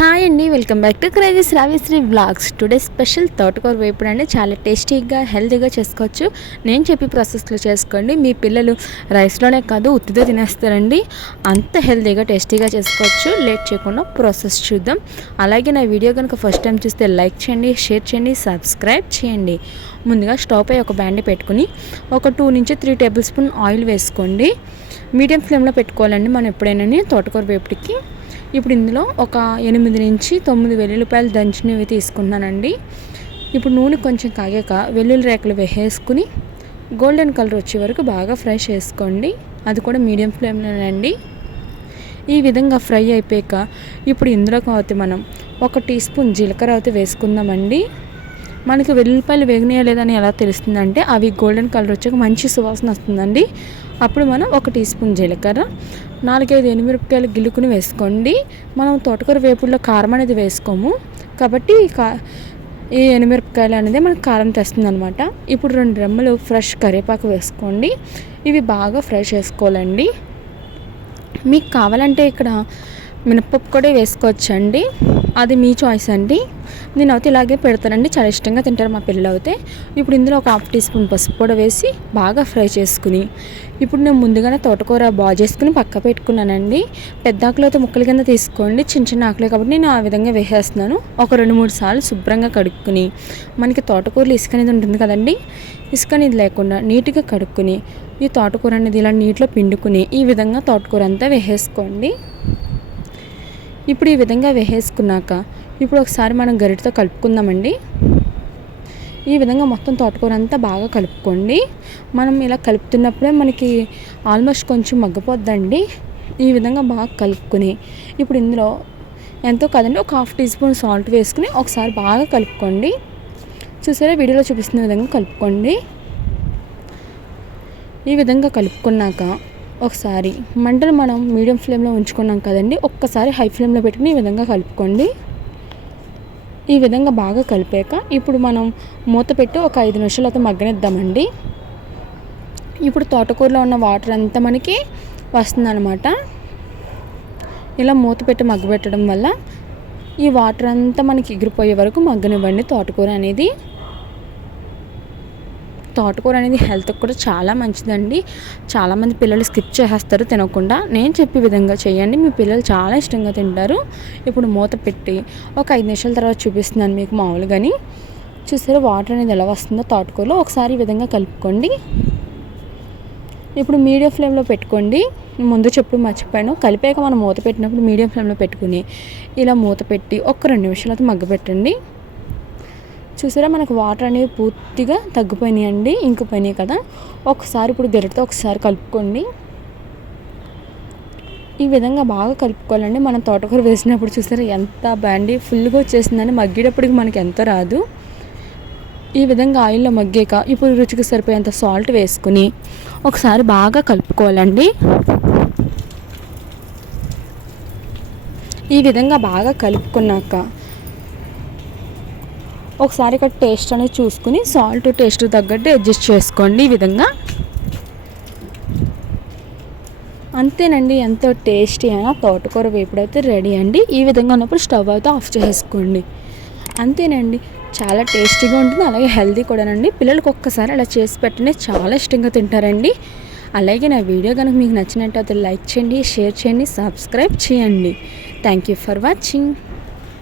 Hi అండి, welcome back to crazy Sravyasri vlogs. Today special తోటకూర వేపుడు అండి. చాలా టేస్టీగా హెల్తీగా చేసుకోవచ్చు. నేను చెప్పి ప్రాసెస్లో చేసుకోండి. మీ పిల్లలు రైస్లోనే కాదు ఉత్తితో తినేస్తారండి. అంత హెల్తీగా టేస్టీగా చేసుకోవచ్చు. లేట్ చేయకుండా ప్రాసెస్ చూద్దాం. అలాగే నా వీడియో కనుక ఫస్ట్ టైం చూస్తే లైక్ చేయండి, షేర్ చేయండి, సబ్స్క్రైబ్ చేయండి. ముందుగా స్టవ్ పై ఒక బ్యాండ్ పెట్టుకుని ఒక 2 నుంచి 3 టేబుల్ స్పూన్ ఆయిల్ వేసుకోండి. మీడియం ఫ్లేమ్లో పెట్టుకోవాలండి మనం ఎప్పుడైనా తోటకూర వేపుడికి. ఇప్పుడు ఇందులో ఒక 8 నుంచి 9 వెల్లుల్లిపాయలు దంచినవి తీసుకున్నానండి. ఇప్పుడు నూనె కొంచెం కాగాక వెల్లుల్లి రేకలు వేసుకుని గోల్డెన్ కలర్ వచ్చే వరకు బాగా ఫ్రై చేసుకోండి. అది కూడా మీడియం ఫ్లేమ్లోనండి. ఈ విధంగా ఫ్రై అయిపోయాక ఇప్పుడు ఇందులోకి అయితే మనం 1 టీ స్పూన్ జీలకర్ర అయితే వేసుకుందామండి. మనకి వెల్లుల్లిపాయలు వేగినాయా లేదని ఎలా తెలుస్తుందంటే అవి గోల్డెన్ కలర్ వచ్చాక మంచి సువాసన వస్తుందండి. అప్పుడు మనం 1 టీ స్పూన్ జీలకర్ర, 4-5 ఎండుమిరపకాయలు గిల్లుకుని వేసుకోండి. మనం తోటకూర వేపుడులో కారం అనేది వేసుకోము కాబట్టి ఈ ఎండుమిరపకాయలు అనేది మనకు కారం తెస్తుంది అనమాట. ఇప్పుడు 2 రెమ్మలు ఫ్రెష్ కరివేపాకు వేసుకోండి. ఇవి బాగా ఫ్రై చేసుకోవాలండి. మీకు కావాలంటే ఇక్కడ మినపప్పు కూడా వేసుకోవచ్చండి, అది మీ చాయిస్ అండి. నేను అయితే ఇలాగే పెడతానండి, చాలా ఇష్టంగా తింటారు మా పిల్లలు అయితే. ఇప్పుడు ఇందులో ఒక 1/2 టీ స్పూన్ పసుపు కూడా వేసి బాగా ఫ్రై చేసుకుని ఇప్పుడు నేను ముందుగానే తోటకూర బాగా చేసుకుని పక్క పెట్టుకున్నానండి. పెద్ద ఆకులు అయితే ముక్కల కింద తీసుకోండి, చిన్న చిన్న ఆకులే కాబట్టి నేను ఆ విధంగా వేసేస్తున్నాను. ఒక 2-3 సార్లు శుభ్రంగా కడుక్కుని మనకి తోటకూరలు ఇసుక అనేది ఉంటుంది కదండి, ఇసుక అనేది లేకుండా నీట్గా కడుక్కుని ఈ తోటకూర అనేది ఇలా నీటిలో పిండుకుని ఈ విధంగా తోటకూర అంతా వేసేసుకోండి. ఇప్పుడు ఈ విధంగా వేసేసుకున్నాక ఇప్పుడు ఒకసారి మనం గరిటతో కలుపుకుందామండి. ఈ విధంగా మొత్తం తోటకూర అంతా బాగా కలుపుకోండి. మనం ఇలా కలుపుతున్నప్పుడే మనకి ఆల్మోస్ట్ కొంచెం మగ్గిపోద్దండి. ఈ విధంగా బాగా కలుపుకొని ఇప్పుడు ఇందులో ఎంతో కాదండి ఒక 1/2 టీ స్పూన్ సాల్ట్ వేసుకుని ఒకసారి బాగా కలుపుకోండి. చూసారా, వీడియోలో చూపిస్తున్న విధంగా కలుపుకోండి. ఈ విధంగా కలుపుకున్నాక ఒకసారి మంటలు మనం మీడియం ఫ్లేమ్లో ఉంచుకున్నాం కదండి, ఒక్కసారి హై ఫ్లేమ్లో పెట్టుకుని ఈ విధంగా కలుపుకోండి. ఈ విధంగా బాగా కలిపాక ఇప్పుడు మనం మూత పెట్టి ఒక 5 నిమిషాలు అయితే మగ్గనిద్దామండి. ఇప్పుడు తోటకూరలో ఉన్న వాటర్ అంతా మనకి వస్తుందన్నమాట. ఇలా మూత పెట్టి మగ్గబెట్టడం వల్ల ఈ వాటర్ అంతా మనకి ఎగిరిపోయే వరకు మగ్గనివ్వండి. తోటకూర అనేది హెల్త్కి కూడా చాలా మంచిదండి. చాలామంది పిల్లలు స్కిప్ చేసేస్తారు తినకుండా. నేను చెప్పే విధంగా చేయండి, మీ పిల్లలు చాలా ఇష్టంగా తింటారు. ఇప్పుడు మూత పెట్టి ఒక 5 నిమిషాల తర్వాత చూపిస్తున్నాను మీకు మామూలుగాని. చూసారా వాటర్ అనేది ఎలా వస్తుందో తోటకూరలో, ఒకసారి ఈ విధంగా కలుపుకోండి. ఇప్పుడు మీడియం ఫ్లేమ్లో పెట్టుకోండి. ముందు చెప్పు మర్చిపోయాను, కలిపాక మనం మూత పెట్టినప్పుడు మీడియం ఫ్లేమ్లో పెట్టుకుని ఇలా మూత పెట్టి ఒక 2 నిమిషాలు అయితే మగ్గబెట్టండి. చూసారా, మనకు వాటర్ అనేవి పూర్తిగా తగ్గిపోయినాయండి, ఇంకిపోయినాయి కదా. ఒకసారి ఇప్పుడు గరిటతో ఒకసారి కలుపుకోండి. ఈ విధంగా బాగా కలుపుకోవాలండి. మనం తోటకూర వేసినప్పుడు చూసారా ఎంత బ్యాండీ ఫుల్గా వచ్చేసిందని, మగ్గేటప్పటికి మనకి ఎంత రాదు. ఈ విధంగా ఆయిల్లో మగ్గాక ఇప్పుడు రుచికి సరిపోయేంత సాల్ట్ వేసుకుని ఒకసారి బాగా కలుపుకోవాలండి. ఈ విధంగా బాగా కలుపుకున్నాక ఒకసారి ఇక్కడ టేస్ట్ అనేది చూసుకుని సాల్ట్ టేస్ట్ తగ్గట్టు అడ్జస్ట్ చేసుకోండి. ఈ విధంగా అంతేనండి, ఎంతో టేస్టీ అయినా తోటకూర వేపుడు అయితే రెడీ అండి. ఈ విధంగా ఉన్నప్పుడు స్టవ్ అయితే ఆఫ్ చేసుకోండి. అంతేనండి, చాలా టేస్టీగా ఉంటుంది, అలాగే హెల్తీ కూడానండి. పిల్లలకు ఒక్కసారి అలా చేసి పెట్టండి, చాలా ఇష్టంగా తింటారండి. అలాగే నా వీడియో కనుక మీకు నచ్చినట్టయితే లైక్ చేయండి, షేర్ చేయండి, సబ్స్క్రైబ్ చేయండి. Thank you for watching.